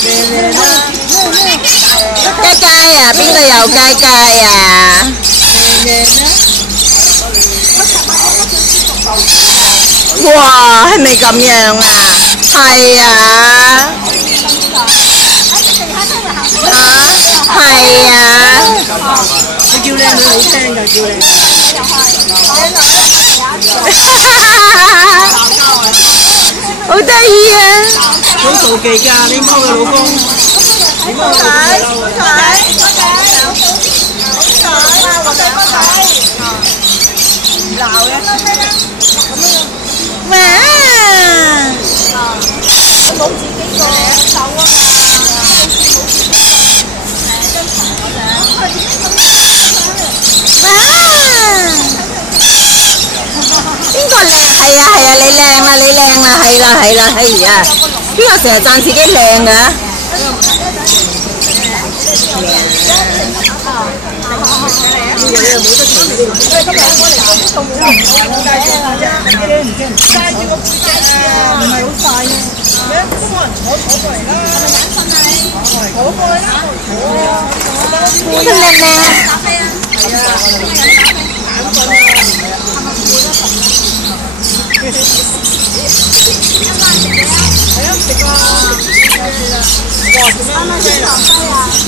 佳佳啊，邊個有佳佳啊？哇，係咪咁樣啊？係啊。係啊。你叫靚女好聽㗎，叫靚女。好得意啊！好妒忌㗎，你摸佢老公。你摸佢老公咪嬲啊！鬧嘅。哇！我冇自己個手啊嘛。邊個靚？係啊係啊，你靚啦你靚啦，係啦係啦，係啊！邊個成日讚自己靚㗎？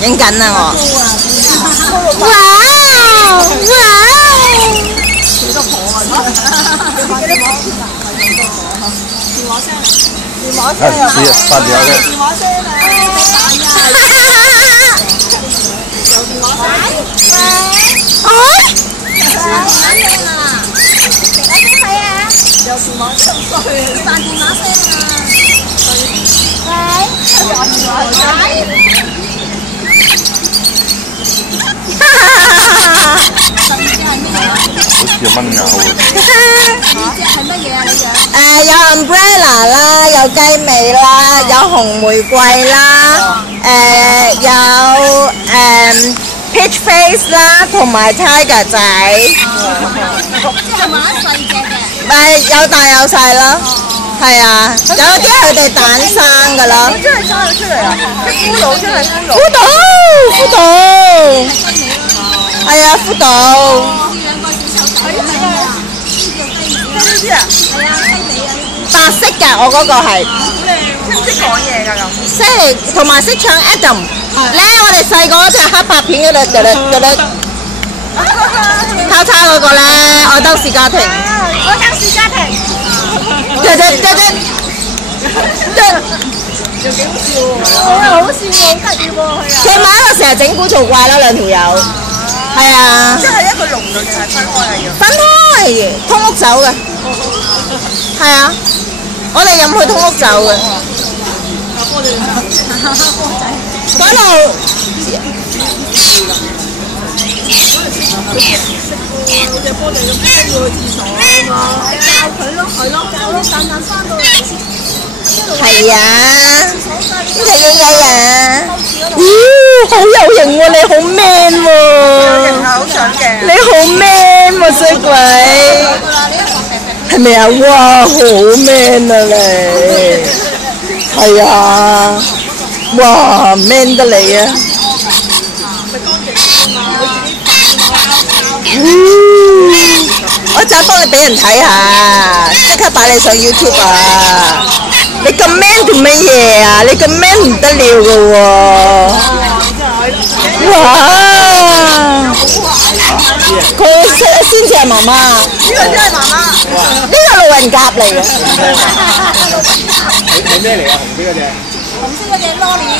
影緊啊我！哇哇！幾多婆啊？電話聲啊！發電話嘅。電話聲啊！有電話聲。哦！有電話聲啊！扮電話聲啊！喂，玩電話仔。好似有蚊咬喎。呢隻係乜嘢啊？你養？有 umbrella 啦，有雞尾啦，有紅玫瑰啦，有peach face 啦，同埋 tiger 仔。即係買一細隻嘅。咪有大有細咯。係啊，有啲係佢哋蛋生㗎啦。佢真係生咗出嚟啊！啲骷髏真係骷髏。骷髏。係啊，骷髏。呢啲啊？係啊，雞尾啊。白色㗎，我嗰個係。識唔識講嘢㗎咁？識，同埋識唱 Adam。咧，我哋細個嗰隻黑白片嗰度，交叉嗰個咧，愛登士家庭。愛登士家庭。又幾好笑喎！好笑喎，好得意喎，佢咪喺度成日整蠱做怪啦，兩條友。係啊。即係一個籠度定係分開嚟嘅？分開，通屋走嘅。係啊，我哋入去通屋走嘅。嗰度。嗰隻波就咁飛過去廁所啊嘛，教佢咯，係咯，教咯，間間翻到嚟先。係啊，呢隻嘢嘢啊！咦，好有型喎，你好 man 喎！型啊，好想嘅。你好 man 喎，衰鬼！係咪啊？哇，好 man 啊你！係啊，哇 man 得你啊！我就幫你俾人睇下，即刻擺你上 YouTube 啊！你咁 man 做乜嘢啊？你咁 man 唔得了㗎喎！哇！佢先至係媽媽，呢個真係媽媽，呢個路人甲嚟嘅。係咩嚟啊？紅色嗰隻？紅色嗰隻 Lolly，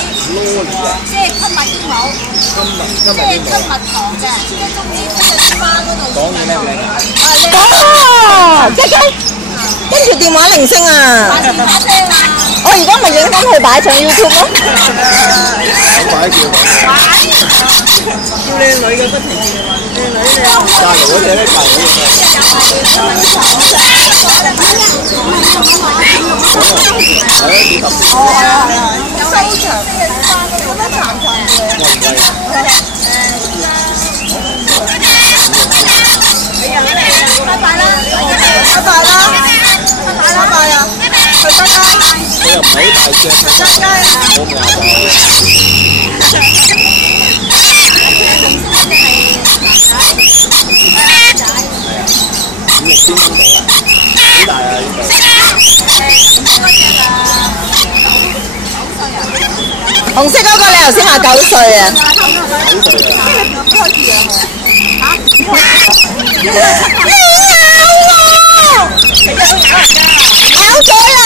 即係吞蜜英佬，即係吞蜜糖嘅，即係中意喺隻花嗰度。講嘢叻唔叻啊？姐姐，跟住電話鈴聲啊！我而家咪影緊佢擺上 YouTube 咯。擺叫靚女嘅不停叫靚女靚。隔離嗰隻咧，隔離嗰隻。係啊，幾特別。收場嘅花嗰度咧，長長嘅。拜拜啦！拜拜啦！拜拜啦！拜拜啊！去拜拜。佢又唔係好大隻，冇牙紅色嗰個你頭先話9歲啊？你咬我！咬咗啦！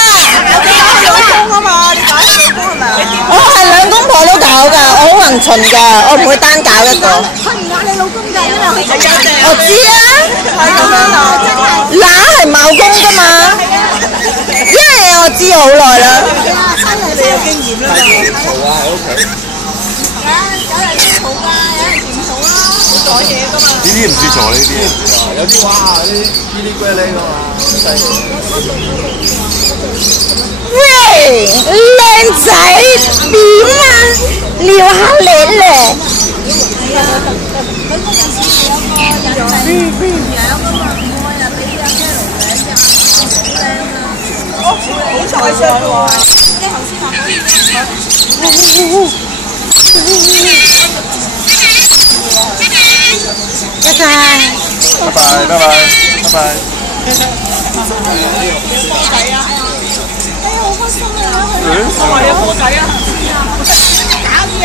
老公啊嘛，你打老公係咪啊？我係兩公婆都搞㗎，我好勻循㗎，我唔會單搞一個。佢唔咬你老公㗎，因為佢我知啊，係咁樣啊！乸係冒功㗎嘛，因為我知好耐啦。你有經驗啦嘛。嘈啊喺屋企。有人嘈㗎，有人唔嘈啦。講嘢㗎嘛。呢啲唔算嘈呢啲，有啲哇啲嘰哩呱哩㗎嘛，犀利。喂，靚仔點啊？撩下你咧？好彩上喎！拜拜。拜拜拜拜拜拜。我有波仔啊！搞嘢！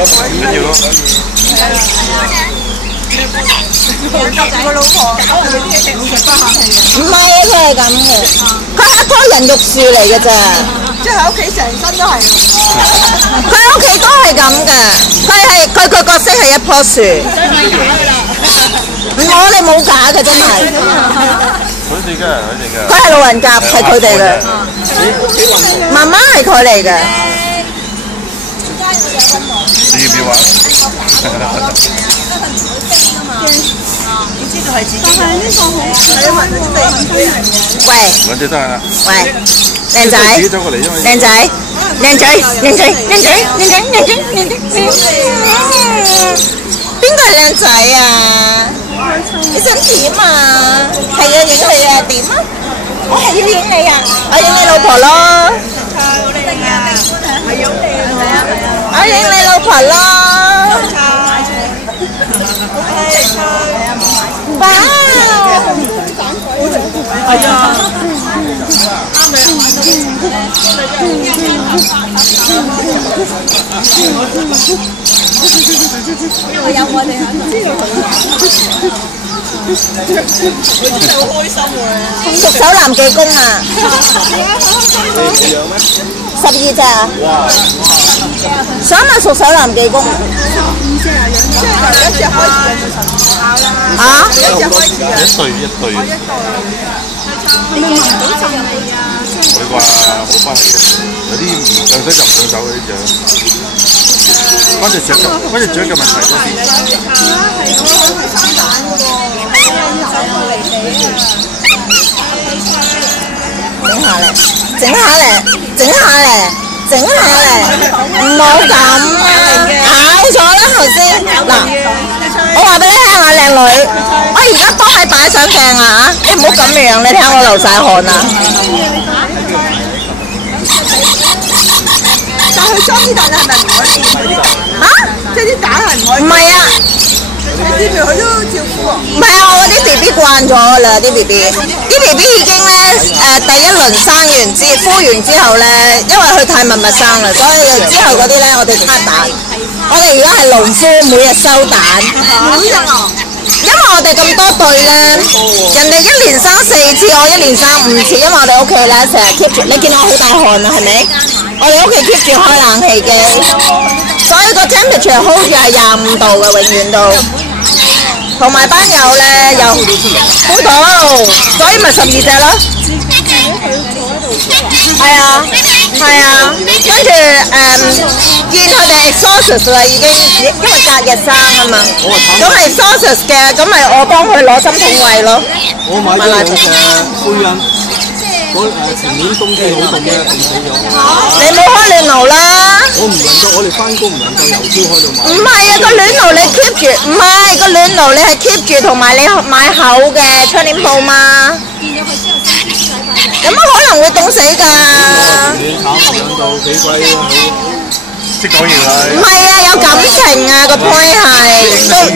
唔緊要咯。個老婆搞佢啲嘢，老實不客氣。唔係啊，佢係咁嘅，佢係一棵人肉樹嚟嘅咋。即係喺屋企成身都係。佢屋企都係咁嘅，佢個角色係一棵樹。我哋冇假嘅真係。佢係老人甲，係佢哋嘅。媽媽係佢嚟嘅。你要唔要玩？你知道係自己。但係呢個好，係啊，聞到啲味唔俾人嘅。喂，兩隻得啦。喂，靚仔，自己走過嚟啫嘛。靚仔，靚仔，靚仔，靚仔，靚仔，靚仔，靚仔。邊個係靚仔啊？你想點啊？係啊，影你啊，點啊？我係要影你啊！我影你老婆咯。好靚啊！係好靚啊！係啊係啊！我影你老婆咯。哇！係啊！有我哋喺度。佢真係好開心喎！熟手男技工啊！你養咩12隻啊！想問熟手男技工？即係由一隻開始就啊？一隻開始啊！一對。你聞到陣味啊？會啩冇關係嘅，有啲唔上手就唔上手嗰啲就。關隻雀嘅問題多啲。整下嚟，唔好咁啊！咬咗啦頭先。嗱，我話俾你聽啊，靚女，我而家都係擺上鏡啊！你唔好咁樣，你睇我流晒汗啊！但係佢裝啲蛋係咪唔可以掂佢啲蛋啊？即係啲蛋係唔可以。唔係啊。你掂佢都照顧喎。唔係啊，我啲 B B 慣咗啦，啲 B B 已經咧第一輪生完孵完之後咧，因為佢太密生啦，所以之後嗰啲咧我哋撻蛋。我哋而家係農夫，每日收蛋。每日啊！因為我哋咁多對咧，人哋1年生4次，我1年生5次，因為我哋屋企咧成日 keep 住，你見我好大汗啊，係咪？我哋屋企 keep 住開冷氣機，所以個 temperature hold 住係25度嘅，永遠都。同埋班友咧又好到，所以咪12隻咯。係啊，跟住見佢哋 exhaust 啦，已經因為隔日生啊嘛。咁 exhaust 嘅，咁咪我幫佢攞針筒餵咯。我買咗兩隻灰鶯，前年冬天好凍嘅，凍死咗。你冇開暖爐啦。我哋翻工唔能夠由朝開到晚。唔係啊，個暖爐你 keep 住，唔係個暖爐你係 keep 住，同埋你買厚嘅窗簾布嘛。有乜可能會凍死㗎？你炒養到幾鬼好，識講嘢啦。唔係啊，有感情啊，個 point 係。